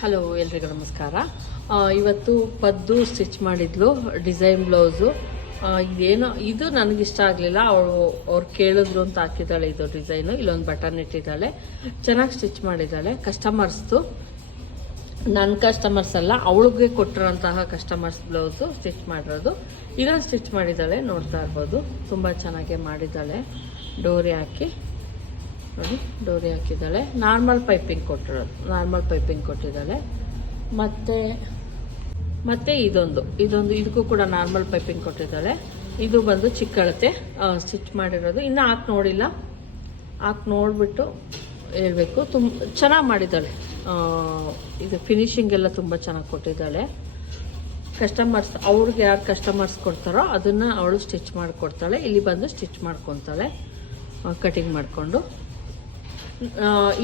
Hello ಎಲ್ರಿಗೂ ನಮಸ್ಕಾರ. ಇವತ್ತು ಪದ್ದು ಸ್ಟಿಚ್ ಮಾಡಿದ್ಲು, ಡಿಸೈನ್ ಬ್ಲೌಸು. ಇದೇನೋ, ಇದು ನನಗಿಷ್ಟ ಆಗಲಿಲ್ಲ. ಅವಳು, ಅವ್ರು ಕೇಳಿದ್ರು ಅಂತ ಹಾಕಿದ್ದಾಳೆ ಇದು ಡಿಸೈನು. ಇಲ್ಲೊಂದು ಬಟನ್ ಇಟ್ಟಿದ್ದಾಳೆ. ಚೆನ್ನಾಗಿ ಸ್ಟಿಚ್ ಮಾಡಿದ್ದಾಳೆ. ಕಸ್ಟಮರ್ಸ್ದು. ನನ್ನ ಕಸ್ಟಮರ್ಸ್ ಅಲ್ಲ, ಅವಳಿಗೆ ಕೊಟ್ಟಿರೋಂತಹ ಕಸ್ಟಮರ್ಸ್ ಬ್ಲೌಸು ಸ್ಟಿಚ್ ಮಾಡಿರೋದು. ಇದನ್ನು ಸ್ಟಿಚ್ ಮಾಡಿದ್ದಾಳೆ, ನೋಡ್ತಾ ಇರ್ಬೋದು. ತುಂಬ ಚೆನ್ನಾಗೇ ಮಾಡಿದ್ದಾಳೆ. ಡೋರಿ ಹಾಕಿ. ನೋಡಿ, ಡೋರಿ ಹಾಕಿದ್ದಾಳೆ. ನಾರ್ಮಲ್ ಪೈಪಿಂಗ್ ಕೊಟ್ಟಿರೋದು. ನಾರ್ಮಲ್ ಪೈಪಿಂಗ್ ಕೊಟ್ಟಿದ್ದಾಳೆ. ಮತ್ತೆ ಮತ್ತೆ ಇದೊಂದು. ಇದೊಂದು, ಇದಕ್ಕೂ ಕೂಡ ನಾರ್ಮಲ್ ಪೈಪಿಂಗ್ ಕೊಟ್ಟಿದ್ದಾಳೆ. ಇದು ಬಂದು ಚಿಕ್ಕಳತೆ ಸ್ಟಿಚ್ ಮಾಡಿರೋದು. ಇನ್ನು ಹಾಕಿ ನೋಡಿಲ್ಲ. ಹಾಕಿ ನೋಡಿಬಿಟ್ಟು ಹೇಳ್ಬೇಕು. ತುಂಬ ಚೆನ್ನಾಗಿ ಮಾಡಿದ್ದಾಳೆ. ಇದು ಫಿನಿಶಿಂಗ್ ಎಲ್ಲ ತುಂಬ ಚೆನ್ನಾಗಿ ಕೊಟ್ಟಿದ್ದಾಳೆ. ಕಸ್ಟಮರ್ಸ್ ಅವ್ರಿಗೆ ಯಾರು ಕಸ್ಟಮರ್ಸ್ ಕೊಡ್ತಾರೋ ಅದನ್ನು ಅವಳು ಸ್ಟಿಚ್ ಮಾಡಿಕೊಡ್ತಾಳೆ. ಇಲ್ಲಿ ಬಂದು ಸ್ಟಿಚ್ ಮಾಡ್ಕೊತಾಳೆ ಕಟಿಂಗ್ ಮಾಡಿಕೊಂಡು.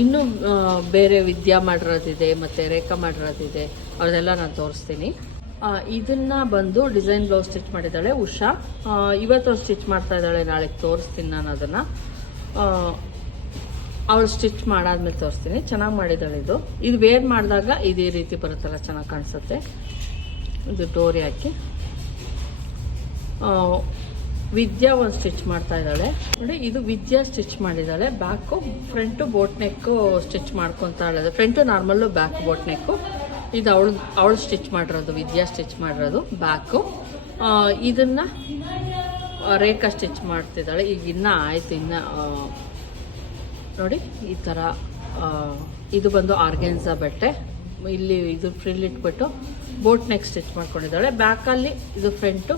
ಇನ್ನು ಬೇರೆ ವಿದ್ಯಾ ಮಾಡಿರೋದಿದೆ, ಮತ್ತು ರೇಖಾ ಮಾಡಿರೋದಿದೆ ಅದೆಲ್ಲ ನಾನು ತೋರಿಸ್ತೀನಿ. ಇದನ್ನು ಬಂದು ಡಿಸೈನ್ ಬ್ಲೌಸ್ ಸ್ಟಿಚ್ ಮಾಡಿದ್ದಾಳೆ ಉಷಾ. ಇವತ್ತು ಇವತ್ತು ಸ್ಟಿಚ್ ಮಾಡ್ತಾ ಇದ್ದಾಳೆ ನಾಳೆ ತೋರಿಸ್ತೀನಿ ನಾನು ಅದನ್ನು. ಅವಳು ಸ್ಟಿಚ್ ಮಾಡಾದ್ಮೇಲೆ ತೋರಿಸ್ತೀನಿ. ಚೆನ್ನಾಗಿ ಮಾಡಿದ್ದಾಳೆ ಇದು. ಇದು ವೇರ್ ಮಾಡಿದಾಗ ಇದೇ ರೀತಿ ಬರುತ್ತಲ್ಲ, ಚೆನ್ನಾಗಿ ಕಾಣಿಸುತ್ತೆ. ಇದು ಡೋರಿ ಹಾಕಿ. ವಿದ್ಯಾ ಒಂದು ಸ್ಟಿಚ್ ಮಾಡ್ತಾ ಇದ್ದಾಳೆ. ನೋಡಿ, ಇದು ವಿದ್ಯಾ ಸ್ಟಿಚ್ ಮಾಡಿದ್ದಾಳೆ. Back front boat neck stitch ಮಾಡ್ಕೊತಾ ಇದ್ದಾಳೆ. Front normal back boat neck ಇದು ಅವಳು ಅವಳು ಸ್ಟಿಚ್ ಮಾಡಿರೋದು, ವಿದ್ಯಾ ಸ್ಟಿಚ್ ಮಾಡಿರೋದು ಬ್ಯಾಕು ಇದನ್ನ ರೇಖಾ ಸ್ಟಿಚ್ ಮಾಡ್ತಿದ್ದಾಳೆ. ಈಗ ಇನ್ನ ಆಯ್ತು, ಇನ್ನ ನೋಡಿ, ಈ ಥರ ಇದು ಬಂದು ಆರ್ಗೆನ್ಸ ಬಟ್ಟೆ. ಇಲ್ಲಿ ಇದು ಫ್ರಿಲ್ ಇಟ್ಬಿಟ್ಟು ಬೋಟ್ ನೆಕ್ ಸ್ಟಿಚ್ ಮಾಡ್ಕೊಂಡಿದ್ದಾಳೆ. ಬ್ಯಾಕಲ್ಲಿ ಇದು ಫ್ರಂಟು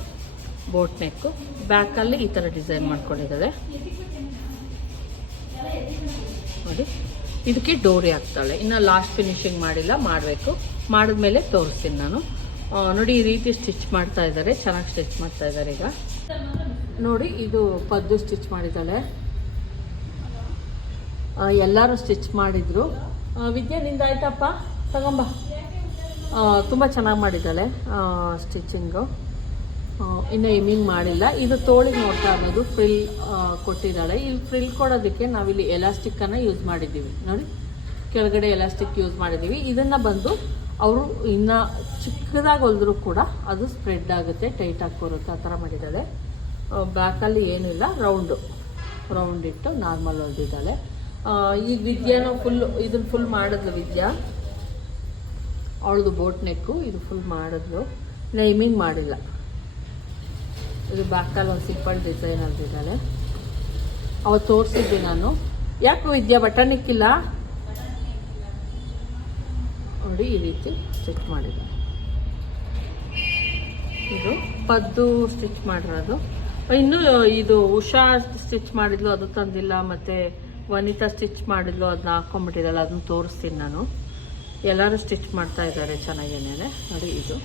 ಬೋಟ್ ನೆಕ್ಕು ಬ್ಯಾಕಲ್ಲಿ ಈ ಥರ ಡಿಸೈನ್ ಮಾಡ್ಕೊಂಡಿದ್ದಾಳೆ ನೋಡಿ, ಇದಕ್ಕೆ ಡೋರಿ ಹಾಕ್ತಾಳೆ. ಇನ್ನ ಲಾಸ್ಟ್ ಫಿನಿಶಿಂಗ್ ಮಾಡಿಲ್ಲ, ಮಾಡಬೇಕು. ಮಾಡಿದ್ಮೇಲೆ ತೋರಿಸ್ತೀನಿ ನಾನು. ನೋಡಿ, ಈ ರೀತಿ ಸ್ಟಿಚ್ ಮಾಡ್ತಾ ಇದ್ದಾರೆ. ಚೆನ್ನಾಗಿ ಸ್ಟಿಚ್ ಮಾಡ್ತಾ ಇದ್ದಾರೆ ಈಗ. ನೋಡಿ, ಇದು ಪದ್ದು ಸ್ಟಿಚ್ ಮಾಡಿದ್ದಾಳೆ. ಎಲ್ಲರೂ ಸ್ಟಿಚ್ ಮಾಡಿದ್ರು. ವಿದ್ಯೆ, ನಿಂದ ಆಯ್ತಪ್ಪ? ತಗೊಂಬ. ತುಂಬ ಚೆನ್ನಾಗಿ ಮಾಡಿದ್ದಾಳೆ ಸ್ಟಿಚಿಂಗು ಇನ್ನು ಎಮಿಂಗ್ ಮಾಡಿಲ್ಲ. ಇದು ತೋಳಿಗೆ ನೋಡ್ತಾ ಇರೋದು ಫ್ರಿಲ್ ಕೊಟ್ಟಿದ್ದಾಳೆ. ಇಲ್ಲಿ ಫ್ರಿಲ್ ಕೊಡೋದಕ್ಕೆ ನಾವಿಲ್ಲಿ ಎಲಾಸ್ಟಿಕ್ಕನ್ನು ಯೂಸ್ ಮಾಡಿದ್ದೀವಿ. ನೋಡಿ, ಕೆಳಗಡೆ ಎಲಾಸ್ಟಿಕ್ ಯೂಸ್ ಮಾಡಿದ್ದೀವಿ. ಇದನ್ನು ಬಂದು ಅವರು ಇನ್ನು ಚಿಕ್ಕದಾಗಿ ಹೊಲಿದ್ರು ಕೂಡ ಅದು ಸ್ಪ್ರೆಡ್ ಆಗುತ್ತೆ ಟೈಟ್ ಆಗಿ ಬರುತ್ತೆ. ಆ ಥರ ಮಾಡಿದ್ದಾಳೆ. ಬ್ಯಾಕಲ್ಲಿ ಏನಿಲ್ಲ ರೌಂಡು ರೌಂಡ್ ಇಟ್ಟು ನಾರ್ಮಲ್ ಹೊಲ್ದಿದ್ದಾಳೆ. ಈಗ ವಿದ್ಯಾನು ಫುಲ್ ಇದನ್ನ ಫುಲ್ ಮಾಡಿದ್ಲು ವಿದ್ಯಾ. ಅವಳದು ಬೋಟ್ ನೆಕ್ಕು ಇದು ಫುಲ್ ಮಾಡಿದ್ಲು. ನೈಮಿಂಗ್ ಮಾಡಿಲ್ಲ. ಇದು ಬ್ಯಾಕಲ್ಲಿ ಒಂದು ಸಿಂಪಲ್ ಡಿಸೈನ್ ಅಂತಿದ್ದಾಳೆ ಅವತ್ತು ತೋರಿಸಿದ್ದೆ ನಾನು. ಯಾಕೆ ವಿದ್ಯಾ ಬಟನ್ ಇಕ್ಕಿಲ್ಲ? ನೋಡಿ, ಈ ರೀತಿ ಸ್ಟಿಚ್ ಮಾಡಿದೆ ಇದು ಪದ್ದು ಸ್ಟಿಚ್ ಮಾಡಿರೋದು. ಇನ್ನು ಇದು ಉಷಾ ಸ್ಟಿಚ್ ಮಾಡಿದ್ಲು, ಅದು ತಂದಿಲ್ಲ, ಮತ್ತೆ ವನಿತಾ ಸ್ಟಿಚ್ ಮಾಡಿದ್ಲು ಅದನ್ನ ಹಾಕೊಂಡ್ಬಿಟ್ಟಿದ್ದಲ್ಲ ಅದನ್ನ ತೋರಿಸ್ತೀನಿ ನಾನು. ಎಲ್ಲರೂ ಸ್ಟಿಚ್ ಮಾಡ್ತಾ ಇದ್ದಾರೆ ಚೆನ್ನಾಗೇನೆ. ನೋಡಿ ಇದು.